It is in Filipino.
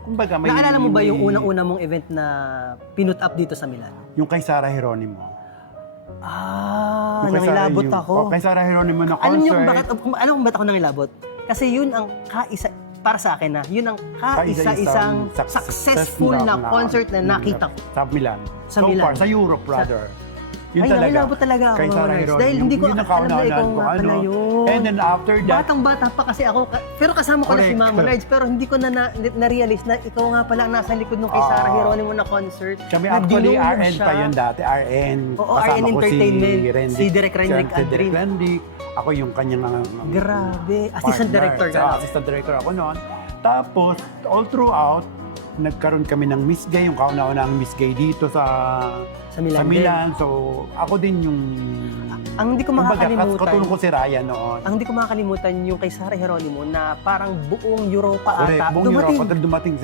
kumbaga may... Naalala mo ba yung unang-una mong event na pinut up dito sa Milan? Yung kay Sarah Geronimo. Yung kay Nangilabot Sarah, ako. kay Sarah Geronimo na concert. Alam niyo kung bakit ako nangilabot? Kasi yun ang para sa akin yun ang kaisa-isang successful na concert na nakita ko. Sa Milan. Sa So Milan. far, sa Europe rather. Yun Nangilabot talaga ako. Kay Sarah Mars. Geronimo. Dahil hindi ko Yun ang alam na kauna-unahan ikaw ko, nga pala yun. And then after that, Batang-bata pa kasi ako, pero kasama ko na si Correct. Mama Large, pero hindi ko na-realize na ikaw nga pala ang nasa likod nung kay Sarah Geronimo na concert. kami na actually dinulog RN siya. pa yun dati. RN. Oo, Kasama RN ko Entertainment. Rendick, Si Direk Rendick si Direk Adrin. Rendick. Ako yung kanyang Grabe. Assistant partner. director ka. Assistant director ako noon. Tapos, all throughout, nagkaroon kami ng Miss Gay, yung kauna-una ang Miss Gay dito sa Milan. So, ako din yung... Ang hindi ko makakalimutan. Katulong ko si Ryan noon. Ang hindi ko makakalimutan yung kay Sarah Geronimo na parang buong Europa Correct, ata buong Europa, dumating